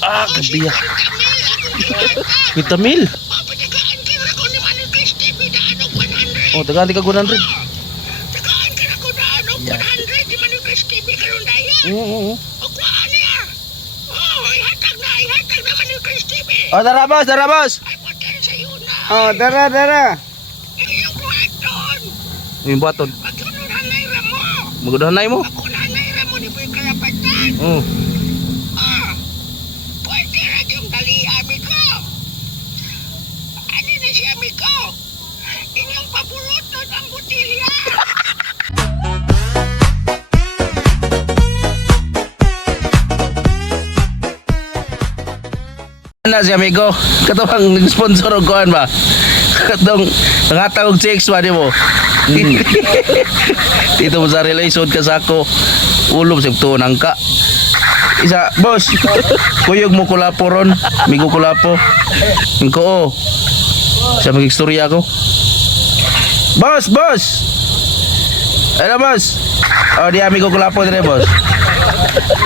Ah, kabiya. Vitamil. Mapatagaan ka na ko ni Manong Christy, bidaan og 100. Oh, tagaan ka 100. Tagaan ka na ko daan og 100 di Manong Christy, karon dayan. Oo. O kuhaan niya. Oh, ihatag na Manong Christy. Oh, tara boss, tara boss. Ay, patel sa iyo na. Oh, dara. Iyong kuhaton. Yung baton. Magtunuran na ira mo. Magudahan na mo. Ako na ira mo, di po yung karapatan. Oh. Ah, pwede rin yung dali, amigo. Ano na si amigo? Inyong paburutot ang butilya. Na si amigo, katong sponsor og kuan ba? Katong nangatag og chicks ba di mo? Dito mo sa relation ka sa ako. Ulob sa tunang ka. Isa, boss. Kuyog mo kulapo ron. Migo kulapo. Ingko o. Siya mag-istorya ko. Boss! Ano boss? Oh, di amigo kulapo din boss.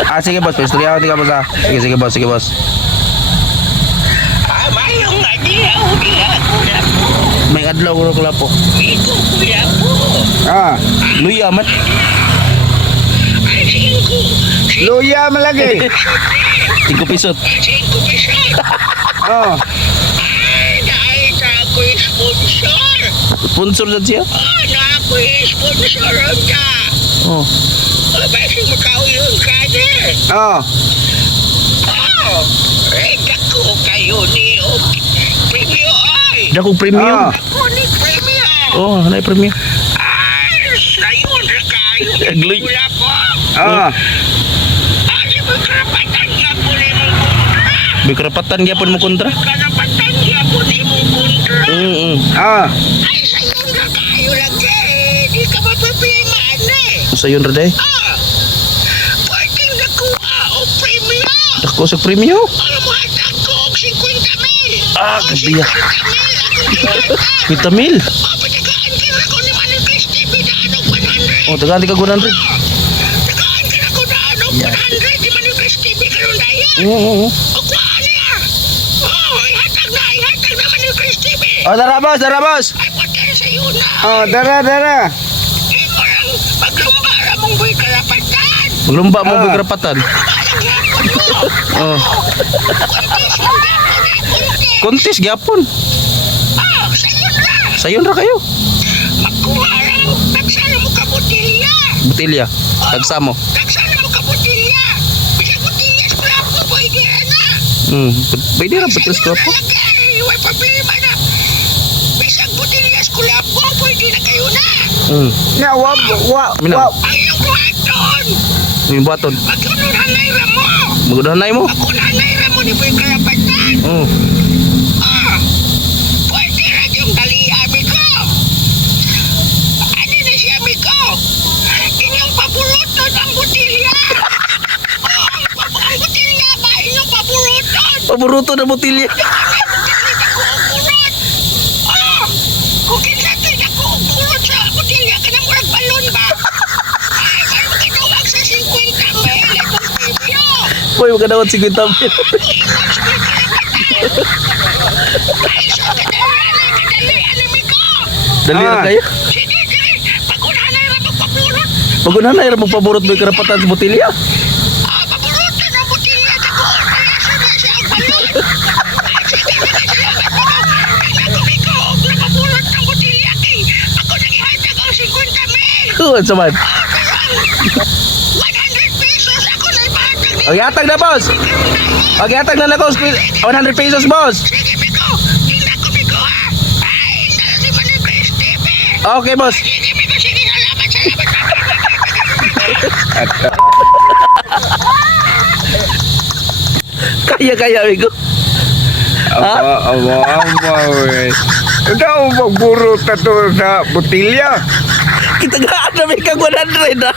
Ah, sige boss. Istorya ko di ka boss ah. Sige boss. Mayong nga niya, kuya po. May adlaw ko kulapo. Ito, kuya po. Ah, Luya man. Ay, 5. luya malagi. 5 pisot. 5 pisot. Oh, Ay, dahil na ako'y sponsor. Sponsor dyan siya. Na ako'y sponsor ka. Oh. Basi makauyon ka din. oh. Oh, dako kayo ni Premio ay. Dakong premium. Ah. Ako ni Premio. Oh, na premium. Ay, sayo na kayo. Agloy. Wala po. Ah, Ay, magkarapatan nga po ni mong kontra. May karapatan gyapon mo kontra. Karapatan nga po ni mong kontra. ah. Ay, sayo na kayo lagi. Di ka mapapimaan eh. Sa yun raday. Pwedeng nakuha o Premio. Dako sa premium. Alam mo, hatag ko og 50,000. Ah, kabiya. 50,000 Vitamil. Mapatagaan ka na ko ni Manong Christy, bidaan og 100. Oh, tagaan ka 100. Tagaan ka na ko daan og 100 di Manong Christy, karon dayan. Oo. O kuhaan niya. Oh, ihatag na Manong Christy. Oh, tara boss. Ay, patel sa iyo na. Oh, dara. Eh, parang maglumbara mong buhay karapatan. Maglumba mo Ah. may karapatan. Parang yapon mo. Oh. Kontes mong yapon eh, kontes. Kontis gyapon. Ah, sa iyo na. Sayon ra kayo. Magkuha lang. Nagsana mo ka botilya. Botilya. Tagsamo. Nagsana mo ka botilya. Bisag botilya sa kulap mo, pwede na. Pwede ra betul ko po. May problema na. Bisag botellas kulap mo, pwede na kayo na. Na Mina. Ayaw ko aton. Yung baton. Magtunuran na ira mo. Magudahan na mo. Ako na ira mo, di po yung karapatan. Oh. Ah, pwede rin yung dali, amigo. Ano na si amigo? Inyong paburutot ang botilya. Oh, ang botilya ba? Inyong paburutot. Paboruto na botilya. Boy, magkadawat 50 mil. Dali na Ah. kayo. Pagunahan na yung paborot mo yung karapatan sa botilya. Kuwan sa man. 100 pesos ako na ipahatag ni. Pag-iatag na, boss. Pag-iatag na ko. 100 pesos, boss. Sige, Miko. Tingnan ko, Miko, ha? Ay, dahil si Manong Christy, Okay, boss. Sige, Miko. Sige, salamat. Kaya, amigo. Aba, ikaw magburot na to sa botilya. Kita gaan na may kang 100 na.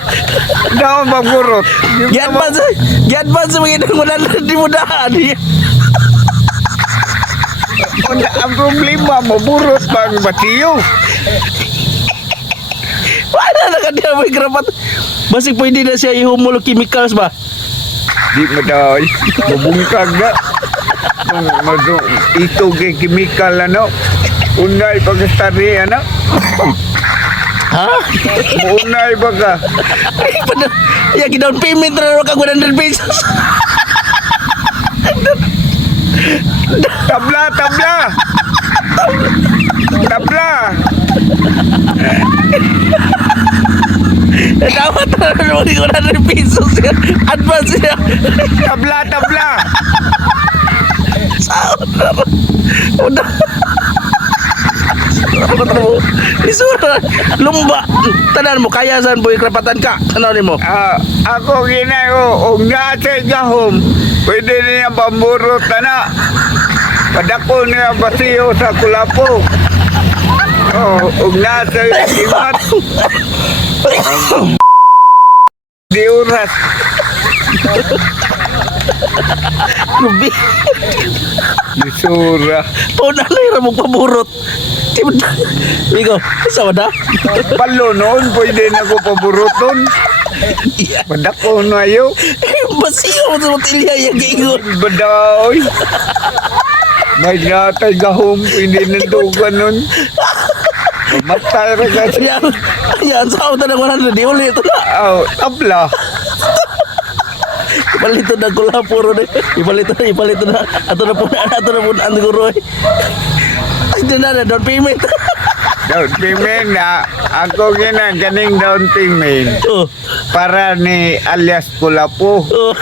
Ikaw magburot. Gi-advance sa mga 100 di mo daan. Ang problema, maburot pa ang batiyo. Wala na ka niya may karapat. Basig pwede na siya ihumulog chemicals ba? Di madaw. Mabungkag na. Ito kay chemical ano. Unay pagkastari ano. Ha? Unay baga. Ay, ya, down payment na ka 100 pesos. Tabla, tabla. Tabla. Dapat na naman 100 pesos ya. Advance ya. Tabla, tabla. Udah. Apa tahu? Isura lumba. Tanan mo kaya saan boy krapatan ka? Ano ni mo? Ako ginayo, og nasa gahom. Pwede niya pamburot na. Padako niya basiyo sa kulapo. Og nasa imat. Di oras. Lubi. Isura. O na lang mo paburot. Migo, sa wada? Palo noon, pwede na ko paburoton. Iya. Padako na yo. Basiyo mo sa motilya yung giingon. Badaoy. May natay gahom, pwede na dugan nun. Matay ra kasi. Yan, sa auto na 100, di ulit ito na. Tabla. Ipalito na kula puro na. Ipalito na. Ato na po na ang guro eh. Ito na, down payment. Down payment na. Ako ganing down payment. Oh, Para ni alias Kulapo. oh.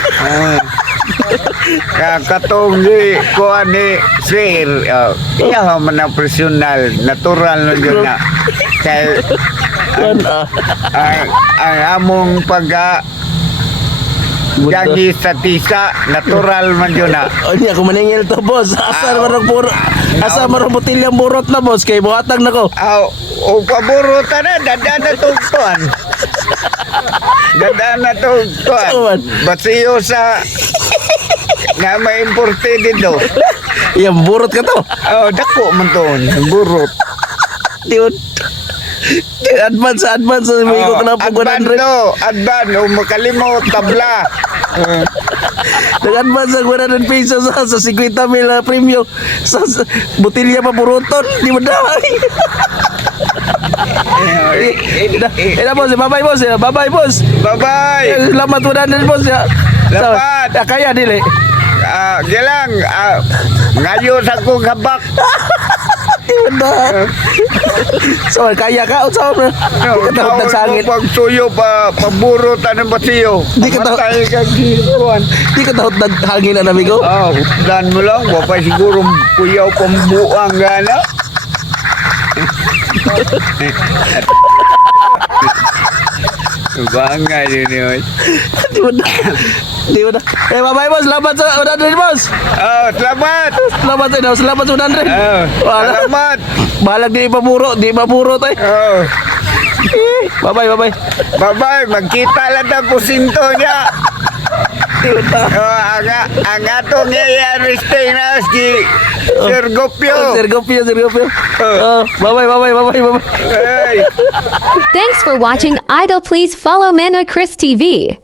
Katong ni ko ni sir. Iya man na personal. Natural na yun na. Kaya Yan ah. ang among Jagi sa tisa, natural man yun na. O niya, kung maningil to, boss. Asa marang puro. Asa marang botilyang burot na, boss. Kay buhatag na ko. O paborutan na, dadaan na tugtuan. Dadaan na tugtuan. Saan? Basiyo sa nga may importe dito. Yan, burot ka to. Dako man to, burot. Yun. Advance. May ko ka na po 100. Advan, o makalimot, tabla. Nag-advance ang 100 pesos sa 50 mil na premium. Sa botilya pa buroton. Di mo dahay. Boss. Bye-bye, boss. Bye-bye, boss. Bye-bye. Salamat 100, boss. Salamat. Kaya, dili. Gilang, ngayon sa kong habak. Di mo dahay. So, kaya ka? Unsa mo? Di ka tahot nagsangit. Pagsuyo paburutan ng basiyo. Di ka tahot. Matay ka gikuan. Di ka tahot naghangin na amigo? Dan mo lang, wapay siguro kuyaw pambuang gana. Bangay din yun. Di mo na. Bye-bye, boss. Salamat sa 100, boss. Selamat. Salamat sa 100. Salamat sa 100. Wala. Selamat. Balag di mapuro. Di mapuro tayo. Bye-bye. Bye-bye. Magkita lang ang pusinto niya. Ang atong yayari stay na si Sir Gopio. Sir Gopio. Bye-bye. Hey. Thanks for watching Idol. Please follow Manoy Chris TV.